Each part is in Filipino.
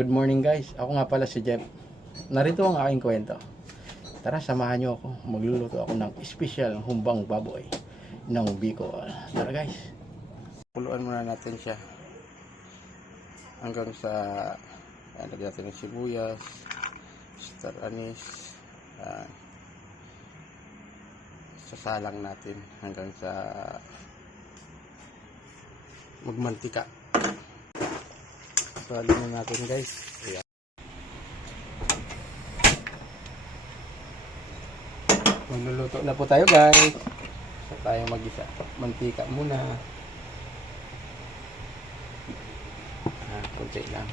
Good morning guys, ako nga pala si Jeff. Narito ang aking kwento. Tara, samahan nyo ako. Magluluto ako ng special humbang baboy ng Bicol. Tara guys. Puluan muna natin siya hanggang sa lagyan natin ng sibuyas, star anise, sasalang natin hanggang sa magmantika. So, alin natin guys. Ayan. Magluluto na po tayo guys. So, tayo mag-isa. Mantika muna. Kunti lang.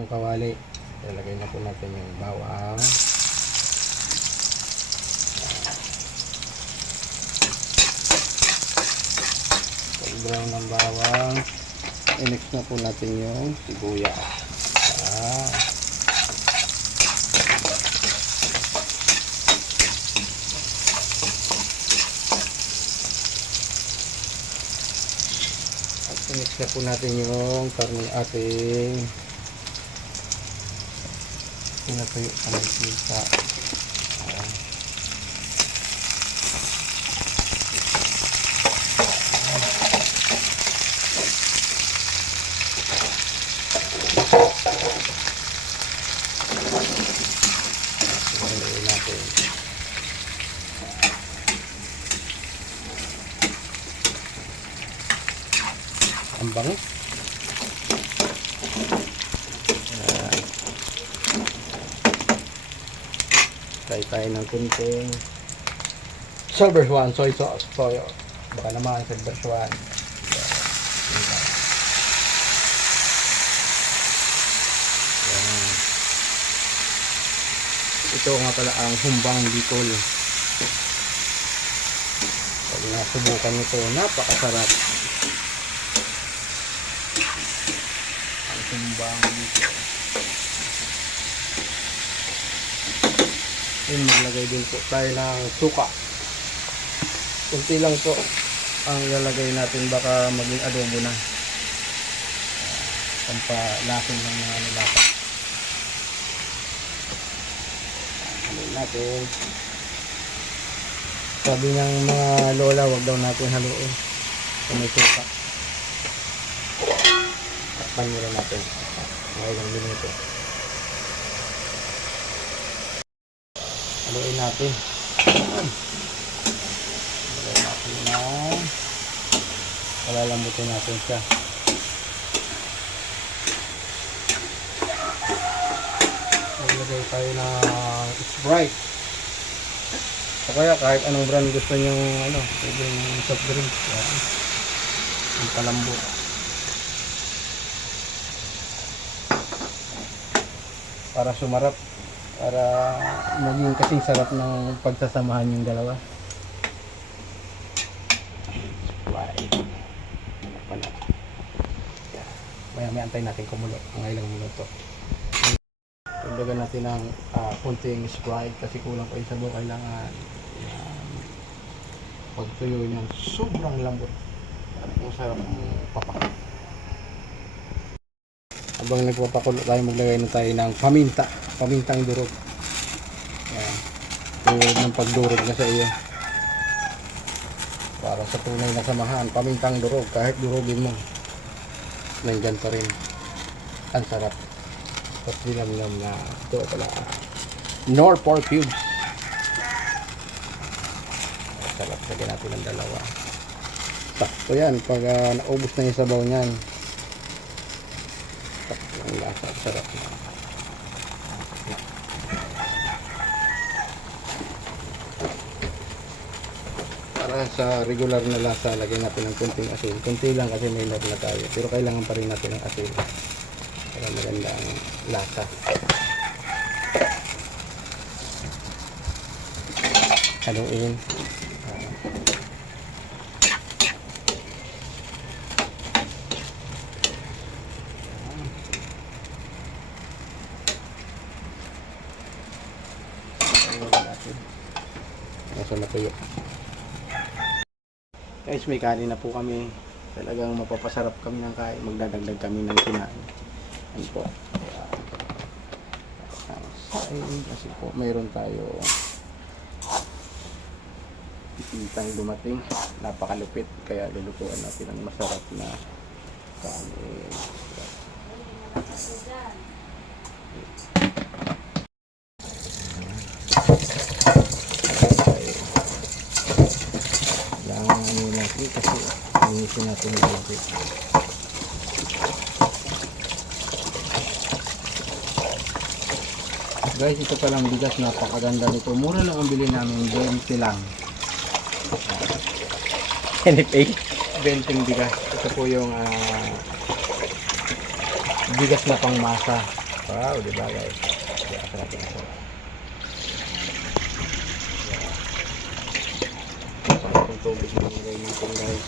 Yung kawali. Ilagay na po natin yung bawang. Brown ng bawang, i-mix na po natin yung sibuyas. At i-mix na po natin yung karne ating pinatuyo ang mantika. Ang bango. Try tayo ng kunting silver swan soy sauce. Soy. Baka naman silver swan. Ito nga pala ang humbang Bicol. Pag nasubukan nito, napakasarap. Ang humbang Bicol. Yun, maglagay din po tayo ng suka. Kunti lang po ang ilalagay natin, baka maging adobo na. Pampalasin lang ng lasa. Natin. Sabi ng mga lola, wag daw natin haluin kung may suka. Takpan muna natin mga ilang minuto. Haluin natin. Haluin natin na palalambutin natin siya. Maglagay tayo na Sprite. O kaya kahit anong brand gusto nyong yung soft drink. Yung palambo. Para sumarap. Para maging kasing sarap ng pagsasamahan yung dalawa. Sprite. Maya antay natin kumulo. Ang ilang minuto. Dagdagan natin ng konting Sprite kasi kulang pa yung sabaw. Kailangan pagtuyo niyan sobrang lambot at masarap ang papak. Habang nagpapakulo tayo, maglagay na tayo ng pamintang durog. Ayan. Tulad ng pagdurog na sa iyo para sa tunay na samahan. Pamintang durog, kahit durugin mo nandyan pa rin ang sarap. Tapos dinamnam na ito pala nor pork cubes. Sarap, lagyan natin ng dalawa. Sakto yan pag naubos na yung sabaw nyan. Sakto ang lasa, sarap na. Para sa regular na lasa, lagyan natin ng kunting asin. Kunti lang kasi may nor na tayo, pero kailangan pa rin natin ng asin para maganda ang lasa. Haluin. Nasa matuyo. Guys, may kanin na po kami. Talagang mapapasarap kami ng kain. Magdadagdag kami ng kinain. Yan po. Kaya, ang saing kasi po mayroon tayo pitang dumating. Napakalupit. Kaya lulutuan natin ang masarap na kanin. Kailangan ano natin kasi inisin natin yung lupit. Guys, ito palang bigas, napakaganda nito. Mura lang ang bili namin, 20 lang. NFA. 20 bigas. Ito po yung bigas na pangmasa. Wow, di ba guys? Kaya sarap yung sarap. Sarap yung tubig na nilagay natin guys.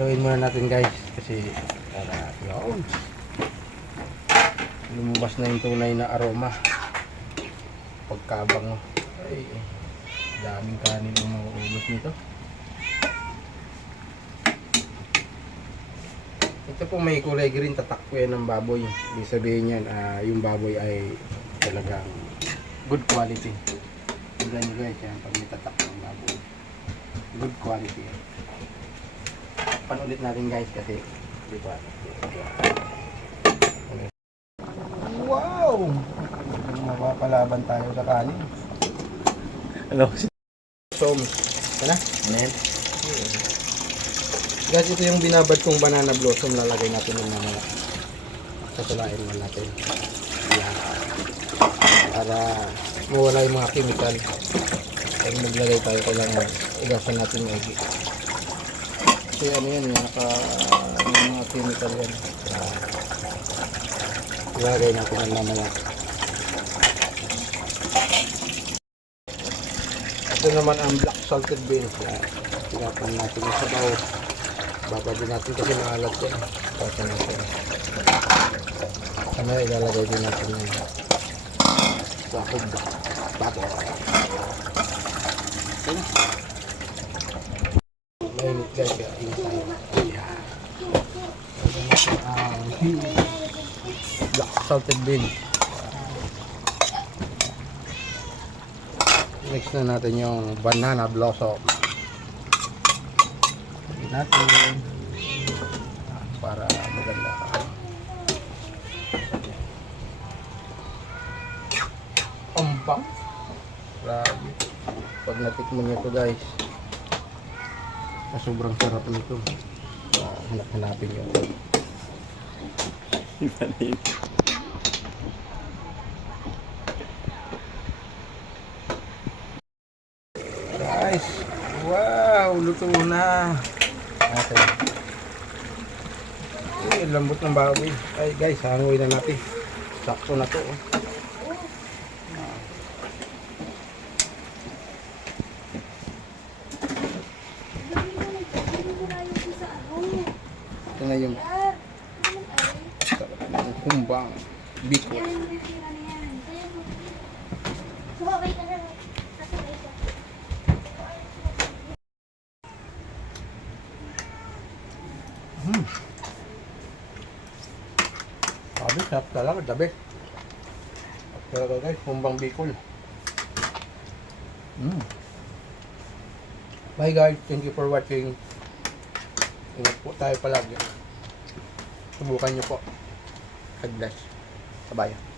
Haluin muna natin guys kasi para yun lumabas na yung tunay na aroma pagkabango. Ay, daming kanin ang mauubos nito. Ito po may kulay green, tatak po yan ng baboy. Ibig sabihin yan yung baboy ay talagang good quality. Tignan nyo guys yan pag may tatak ng baboy, good quality yan. Panulit natin guys kasi di ba? Wow! Mapapalaban tayo sa kanin. Hello. So, na? Amen. Guys, ito yung binabad kong banana blossom, lalagay natin yung mamaya. Satulain mo natin. Yan. Para mawala yung mga chemical. Pag maglagay tayo, kailangan ugasan natin yung egg. Kasi ano yan, yung mga chemical yan. Ilagay natin ang mamaya. Ito naman ang black salted beans. Tinapan natin yung sabaw. Baba din natin kasi maalat yan. Baba natin. Kamaya ilalagay din natin yung sahog. Baba. Okay na. Mainit guys, kaya init tayo. Ayan. Lagyan natin ang black salted beans. Mix na natin yung banana blossom. Lagyan natin para maganda. Ampang. Grabe. Pag natikman nyo ito guys, sobrang sarap nito. Hanap-hanapin nyo. Ipanin. Guys, wow, luto na. Okay. Ay, lambot ng baboy. Ay guys, hangoy na natin. Sakto na to. Ito na yung humbang biko. Sabi, sarap talaga, the best. Talaga guys, humbang bikol. Bye guys, thank you for watching. Ingat po tayo palagi. Subukan nyo po. God bless. Bye-bye.